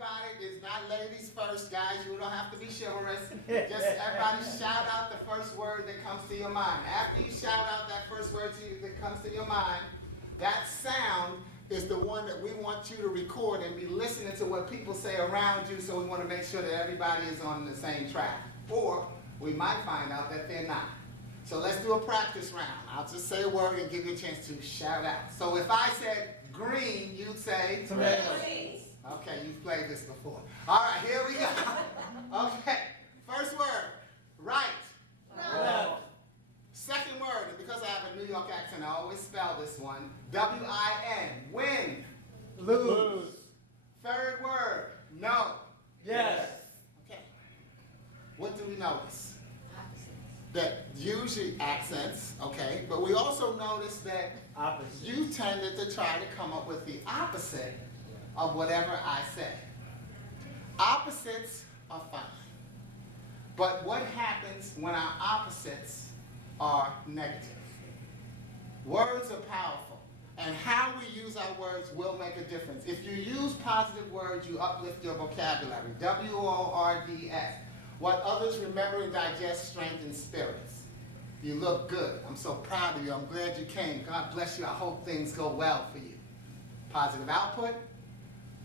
about it. It's not ladies first, guys. You don't have to be chivalrous. Just everybody shout out the first word that comes to your mind. After you shout out that first word that comes to your mind, that sound is the one that we want you to record and be listening to what people say around you, so we want to make sure that everybody is on the same track. Or we might find out that they're not. So let's do a practice round. I'll just say a word and give you a chance to shout out. So if I said green, you'd say tomatoes. Okay, you've played this before. All right, here we go. Okay, first word, right. Left. Second word, and because I have a New York accent, I always spell this one, W-I-N, win. Lose. Third word, no. Yes. Okay. What do we notice? That usually accents, okay, but we also notice that Opposite. you tended to try to come up with the opposite of whatever I said. Opposites are fine. But what happens when our opposites are negative? Words are powerful, and how we use our words will make a difference. If you use positive words, you uplift your vocabulary. W-O-R-D-S. What others remember and digest strengthens spirits. You look good. I'm so proud of you. I'm glad you came. God bless you. I hope things go well for you. Positive output,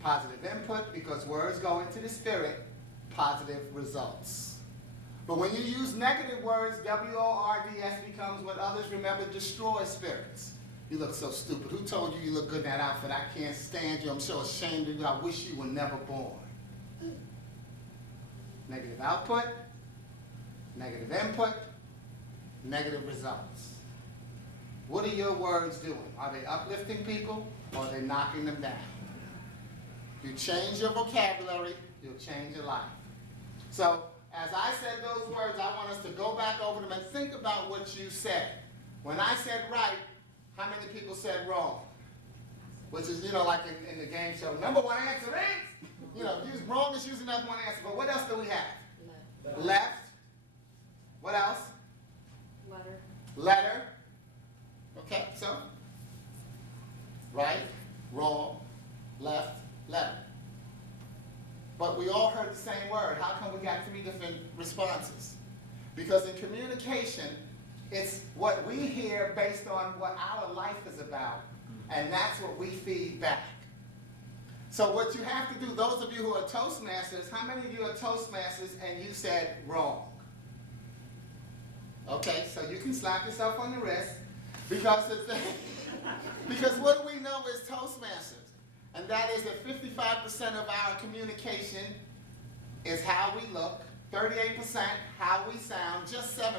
positive input, because words go into the spirit, positive results. But when you use negative words, W-O-R-D-S becomes what others remember destroys spirits. You look so stupid. Who told you you look good in that outfit? I can't stand you. I'm so ashamed of you. I wish you were never born. Negative output, negative input, negative results. What are your words doing? Are they uplifting people or are they knocking them down? If you change your vocabulary, you'll change your life. So, as I said those words, I want us to go back over them and think about what you said. When I said right, how many people said wrong? Which is, you know, like in the game show, number one answer is, you know, wrong is usually number one answer. But what else do we have? Left. Left. What else? Letter. Letter. Okay, so right, wrong, left, letter. But we all heard the same word. How come we got three different responses? Because in communication, it's what we hear based on what our life is about, and that's what we feed back. So what you have to do, those of you who are Toastmasters, how many of you are Toastmasters and you said wrong? Okay, so you can slap yourself on the wrist, because because what do we know as Toastmasters? And that is that 55% of our communication is how we look, 38% how we sound, just 7%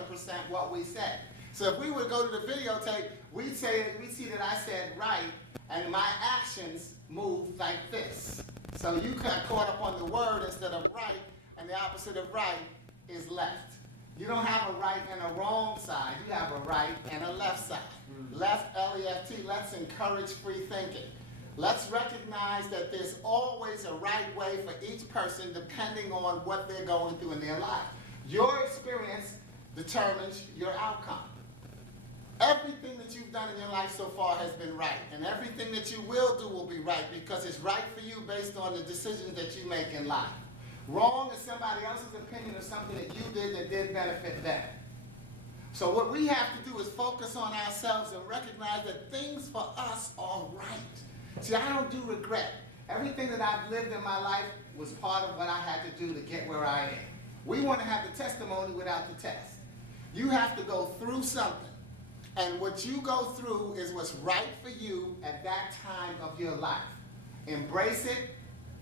what we say. So if we would go to the videotape, we'd see that I said right, and my actions moved like this. So you got caught up on the word instead of right, and the opposite of right is left. You don't have a right and a wrong side. You have a right and a left side. Left, L-E-F-T, let's encourage free thinking. Let's recognize that there's always a right way for each person depending on what they're going through in their life. Your experience determines your outcome. Everything that you've done in your life so far has been right, and everything that you will do will be right because it's right for you based on the decisions that you make in life. Wrong is somebody else's opinion of something that you did that did benefit them. So what we have to do is focus on ourselves and recognize that things for us are right. See, I don't do regret. Everything that I've lived in my life was part of what I had to do to get where I am. We want to have the testimony without the test. You have to go through something. And what you go through is what's right for you at that time of your life. Embrace it,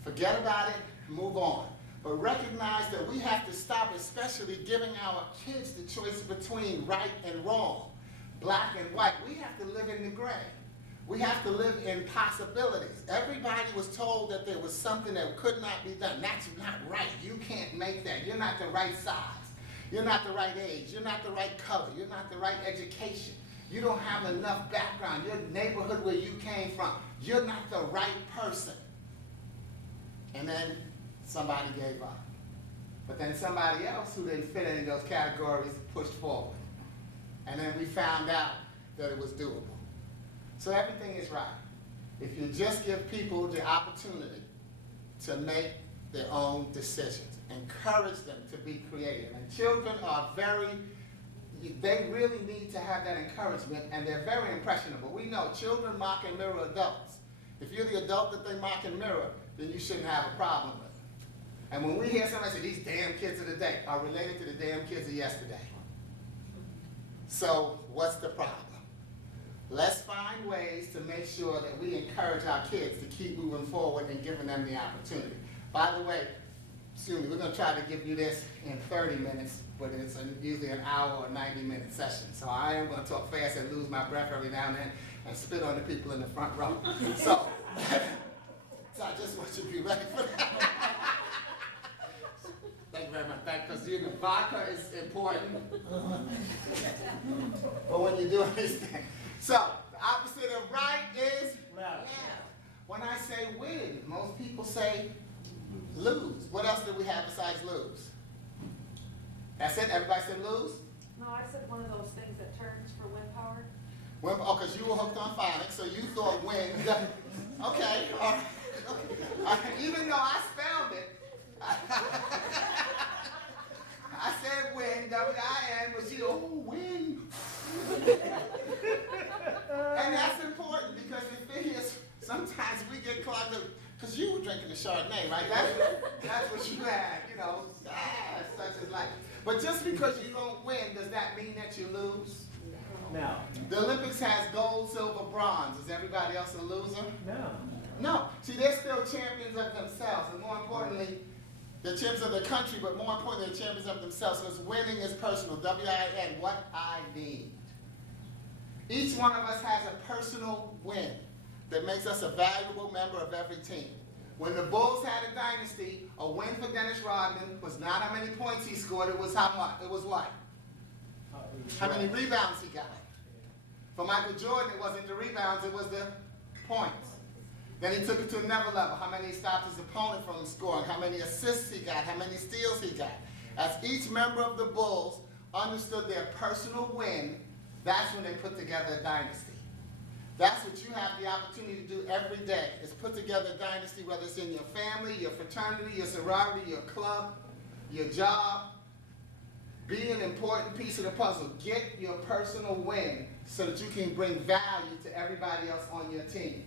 forget about it, move on. But recognize that we have to stop, especially giving our kids the choice between right and wrong, black and white. We have to live in the gray. We have to live in possibilities. Everybody was told that there was something that could not be done. That's not right. You can't make that. You're not the right size. You're not the right age. You're not the right color. You're not the right education. You don't have enough background. Your neighborhood where you came from, you're not the right person. And then somebody gave up. But then somebody else who didn't fit in those categories pushed forward. And then we found out that it was doable. So everything is right. If you just give people the opportunity to make their own decisions. Encourage them to be creative. And children are they really need to have that encouragement, and they're very impressionable. We know children mock and mirror adults. If you're the adult that they mock and mirror, then you shouldn't have a problem with it. And when we hear somebody say, these damn kids of the day are related to the damn kids of yesterday. So what's the problem? Let's find ways to make sure that we encourage our kids to keep moving forward and giving them the opportunity. By the way, excuse me, we're going to try to give you this in 30 minutes, but it's usually an hour or 90-minute session. So I am going to talk fast and lose my breath every now and then and spit on the people in the front row. So I just want you to be ready for that. Thank you very much. Because you know, vodka is important. But when you're doing this thing. So the opposite of right is Left. When I say win, most people say lose. What else do we have besides lose? That's it? Everybody said lose? No, I said one of those things that turns for wind power. Oh, because you were hooked on phonics, so you thought win. Okay, all right. Even though I spelled it, I said win, W-I-N, but you, oh, win. And that's important because the thing is, sometimes we get clogged up, because you were drinking the Chardonnay, right? That's what you had, you know, such as life. But just because you don't win, does that mean that you lose? No. The Olympics has gold, silver, bronze. Is everybody else a loser? No. No. See, they're still champions of themselves, and more importantly, they're champions of the country, but more importantly, they're champions of themselves, because winning is personal. W-I-N, what I need. Each one of us has a personal win that makes us a valuable member of every team. When the Bulls had a dynasty, a win for Dennis Rodman was not how many points he scored, it was how much? It was what? How many rebounds he got. For Michael Jordan, it wasn't the rebounds, it was the points. Then he took it to another level. How many he stopped his opponent from scoring, how many assists he got, how many steals he got. As each member of the Bulls understood their personal win, that's when they put together a dynasty. That's what you have the opportunity to do every day, is put together a dynasty, whether it's in your family, your fraternity, your sorority, your club, your job. Be an important piece of the puzzle. Get your personal win so that you can bring value to everybody else on your team.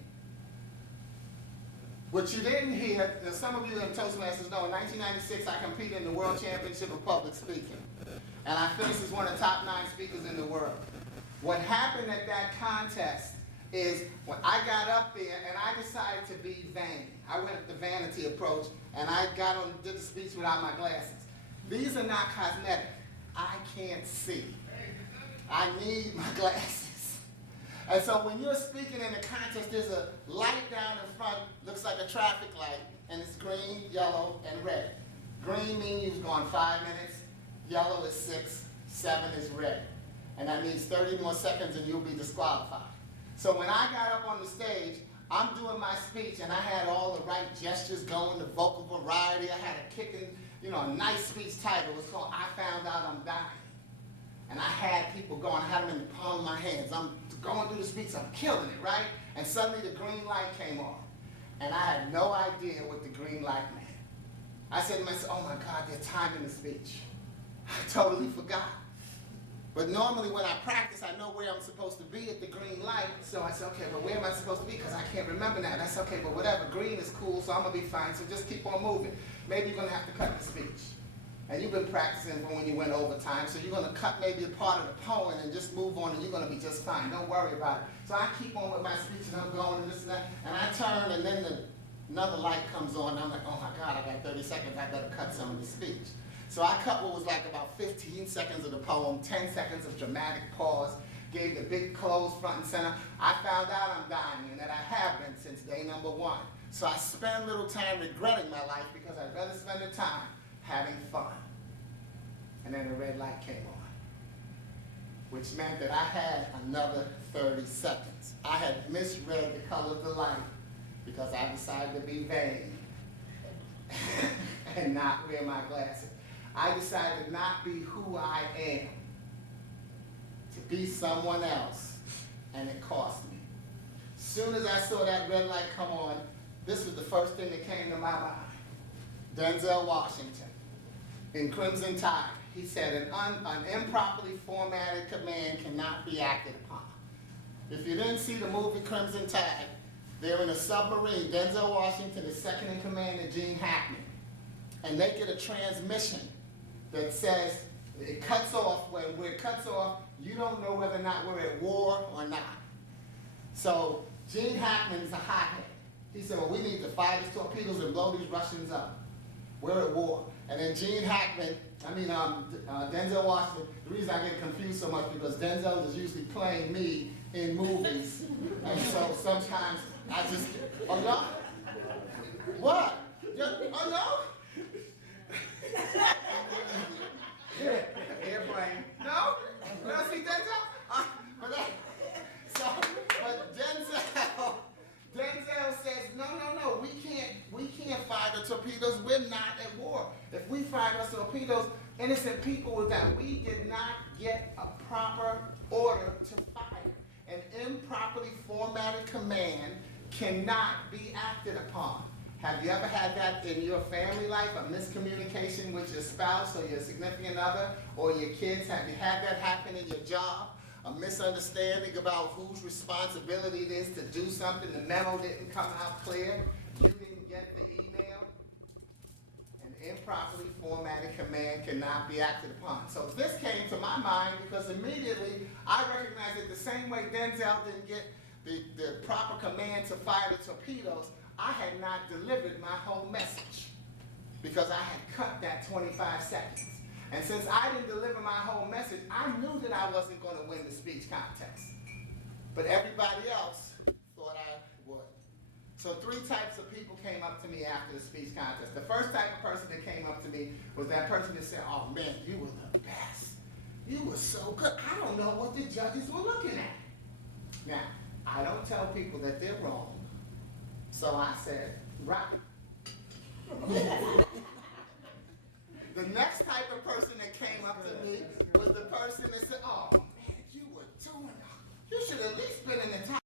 What you didn't hear, some of you in Toastmasters know, in 1996 I competed in the World Championship of Public Speaking. And I finished as one of the top 9 speakers in the world. What happened at that contest is when I got up there and I decided to be vain. I went the vanity approach and I did the speech without my glasses. These are not cosmetic. I can't see. I need my glasses. And so when you're speaking in a contest, there's a light down in front, looks like a traffic light, and it's green, yellow, and red. Green means you've gone 5 minutes, yellow is 6, 7 is red. And that means 30 more seconds and you'll be disqualified. So when I got up on the stage, I'm doing my speech and I had all the right gestures going, the vocal variety. I had a kicking, a nice speech title. It was called I Found Out I'm Dying. And I had people going, I had them in the palm of my hands. I'm going through the speech, I'm killing it, right? And suddenly the green light came on. And I had no idea what the green light meant. I said to myself, oh my God, they're timing the speech. I totally forgot. But normally when I practice, I know where I'm supposed to be at the green light. So I said, okay, but where am I supposed to be? Because I can't remember now. That's okay, but whatever. Green is cool, so I'm going to be fine. So just keep on moving. Maybe you're going to have to cut the speech. And you've been practicing from when you went overtime, so you're going to cut maybe a part of the poem and just move on, and you're going to be just fine. Don't worry about it. So I keep on with my speech, and I'm going and this and that. And I turn, and then another light comes on, and I'm like, oh my God, I got 30 seconds. I better cut some of the speech. So I cut what was like about 15 seconds of the poem, 10 seconds of dramatic pause, gave the big close front and center. I found out I'm dying and that I have been since day number 1. So I spent a little time regretting my life because I'd rather spend the time having fun. And then the red light came on, which meant that I had another 30 seconds. I had misread the color of the light because I decided to be vain and not wear my glasses. I decided to not be who I am, to be someone else, and it cost me. As soon as I saw that red light come on, this was the first thing that came to my mind. Denzel Washington in Crimson Tide. He said an improperly formatted command cannot be acted upon. If you didn't see the movie Crimson Tide, they're in a submarine. Denzel Washington is second in command to Gene Hackman. And they get a transmission that says, it cuts off. When it cuts off, you don't know whether or not we're at war or not. So Gene Hackman is a hothead. He said, well, we need to fire these torpedoes and blow these Russians up. We're at war. And then Denzel Washington, the reason I get confused so much because Denzel is usually playing me in movies. And so sometimes I just, oh no? What? Oh no? Airplane. No? You don't see Denzel? But Denzel says, no, we can't fire the torpedoes. We're not at war. If we fire those torpedoes, innocent people will die. We did not get a proper order to fire. An improperly formatted command cannot be acted upon. Have you ever had that in your family life, a miscommunication with your spouse or your significant other or your kids? Have you had that happen in your job? A misunderstanding about whose responsibility it is to do something, the memo didn't come out clear, you didn't get the email? An improperly formatted command cannot be acted upon. So this came to my mind because immediately I recognized it the same way Denzel didn't get the proper command to fire the torpedoes. I had not delivered my whole message because I had cut that 25 seconds. And since I didn't deliver my whole message, I knew that I wasn't going to win the speech contest. But everybody else thought I would. So 3 types of people came up to me after the speech contest. The first type of person that came up to me was that person that said, oh man, you were the best. You were so good. I don't know what the judges were looking at. Now, I don't tell people that they're wrong. So I said, right. The next type of person that came up to me was the person that said, oh man, you were doing, you should at least been in the top